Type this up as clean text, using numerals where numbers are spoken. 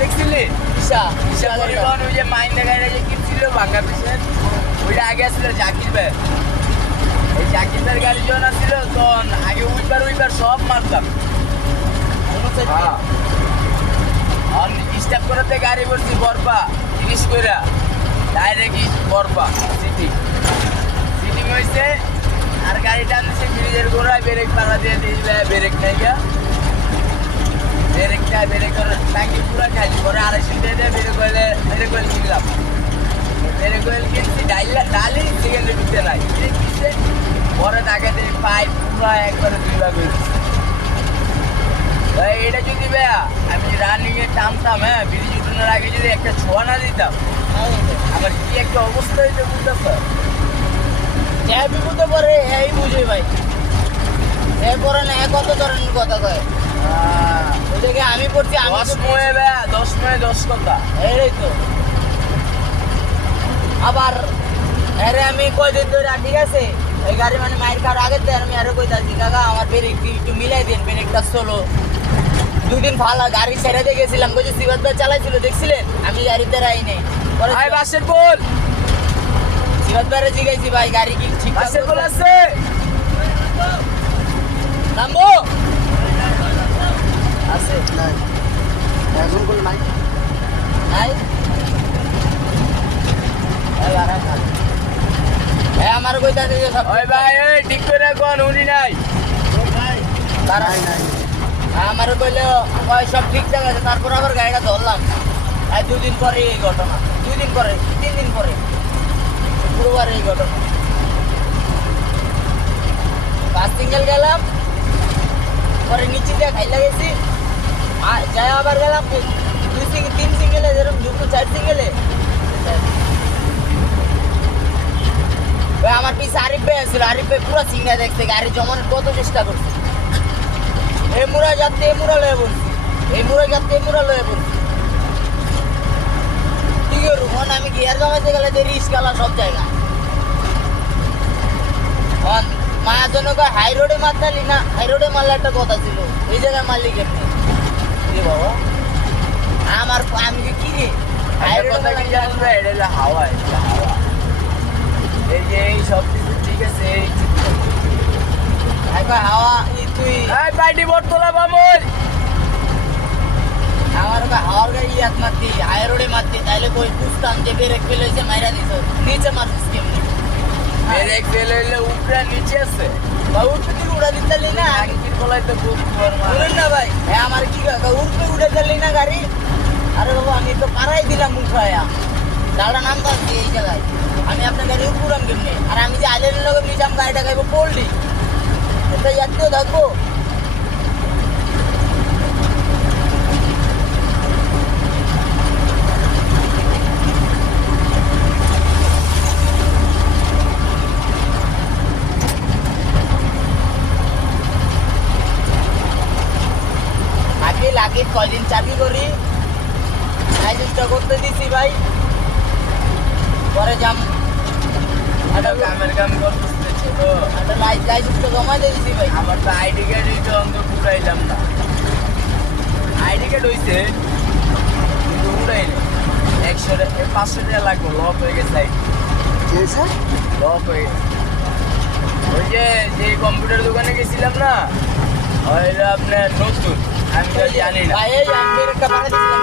দেখছিলি ঈশা ঈশা পরিবহন ওই যে মাইন্দা গাড়িটা যে কিনছিল ভাঙ্গা পিসের ওইটা আগে আসছিল জাকির ভাই এই জাকির ভাইয়ের গাড়ি যখন আসছিল তখন আগে উইবার সব মারতাম স্টার্ট করাতে গাড়ি করছি বরপা 30 কইরা ডাইরেক্ট বরপা সিটিং হয়েছে আর গাড়ি টানছে ব্রিজের গোড়ায় ব্রেক পালা দিয়ে দিয়েছিল ব্রেক নাই গা ব্রেক টাঙ্কি পুরা খালি পরে 250 দিয়ে ব্রেক অয়েল কিনলাম ব্রেক অয়েল কিনছি ডালি সেকেন্ডে ঢুকতে নাই কিনছে পরে তাকে দিয়ে পাইপ পুরা একবারে দুইবার বেরোচ্ছে এটা যদি ভাইয়া আমি রানিং এ টানতাম হ্যাঁ ব্রিজ উঠানোর আগে যদি একটা ছোঁয়া না দিতাম আমার কি একটা অবস্থা হইতে বুঝতেছ যে বিপদে পড়ে এই বুঝে ভাই এ পরে না কত ধরনের কথা কয় ওইটাকে আমি পড়ছি আমি 10 ময়ে ভাইয়া 10 ময়ে 10 কথা এই তো আবার আরে আমি কয়দিন ধরে ঠিক আছে এই গাড়ি মানে মাইর খাওয়ার আগে তো আমি আরো কইতাছি কাকা আমার ব্রেক একটু মিলাই দিন ব্রেকটা চলো দুদিন ভালো গাড়ি ছেড়ে দিয়ে গেছিলাম কই যে সিবাত ভাই চালাইছিল দেখছিলেন আমি গাড়িতে রাই নাই পরে আই বাসের বল সিবাত ভাইরে জিগাইছি ভাই গাড়ি কি ঠিক বাসের বল আছে নামবো আছে নাই এখন কোন নাই নাই আমার কইতাছে যে সব ওই ভাই এই ঠিক করে কোন উনি নাই তারা নাই নাই আমার কইলে কয় সব ঠিকঠাক আছে তারপর আবার গাড়িটা ধরলাম আর 2 দিন পরে এই ঘটনা 2 দিন পরে 3 দিন পরে শুক্রবার এই ঘটনা 5 সিঙ্গেল গেলাম পরে নিচে দিয়ে খাইলা গেছি আর যাই আবার গেলাম 3 সিঙ্গেলে যেরকম ঢুকলো 4 সিঙ্গেলে আমার পিছে আরিফ ভাই আসছিল আরিফ ভাই পুরো সিঙ্গা দেখতে গাড়ি জমানোর কত চেষ্টা করছে এই মুড়া যাতে এই মুড়া লয়ে বলছি এই মুড়া যাতে এই মুড়া লয়ে বলছি ঠিক আছে মন আমি গিয়ার জমাইতে গেলে যে রিস্ক গেলা সব জায়গা মায়াজনক হাই রোডে মারতালি না হাই রোডে মারলে একটা কথা ছিল এই জায়গায় মারলি কেমনি রে বাবা আমার আমি কি রে হাই একটা কথা কি জানেন ভাই এটা হলো হাওয়া এটা হাওয়া এই যে এই সব কিছু ঠিক আছে এই একবার হাওয়া তুই এই পাইটি বটতলা বামুল আমার ওকে হাওয়ার গাড়ি ইয়াত মারতি হাই রোডে মারতি তাইলে কই বুঝতাম যে ব্রেক ফেলেছে মাইরা দিত নিচে মারছিস কেমনি ব্রেক ফেল হইলে উপরে নিচে আছে বা উঠতে তুই উড়া দিতে না টাঙ্কির গলায় তো খুব জোর মারে উড়েন না ভাই হ্যাঁ আমার কি কাকা উঠতে উঠে দিলি না গাড়ি আরে বাবা আমি তো পাড়াই দিলাম উঠায়া দাঁড়া নাম পাচ্ছি এই জায়গায় আমি আপনার গাড়ি উড়াম কেমনি আর আমি যে আইলের লোক নিজাম গাড়িটা গাইবো পড়লি এটা যাত্রীও থাকবো আগে কয়দিন চাকরি করি লাইসেন্সটা করতে দিছি ভাই পরে যাম এটা কামের কাম করতেছে ছোট একটা লাইসেন্সটা জমা দিয়ে দিছি ভাই আমার তো আইডি কার্ডই তো অঙ্ক পুরাইলাম না আইডি কার্ড হইছে কিন্তু উড়াই না 500 টাকা লাগবে লক হয়ে গেছে কি হয়েছে লক হয়ে গেছে ওই যে কম্পিউটার দোকানে গেছিলাম না হইলো আপনার নতুন আমি তো জানি না ভাই এই আমি একটা পাঠিয়ে দিছি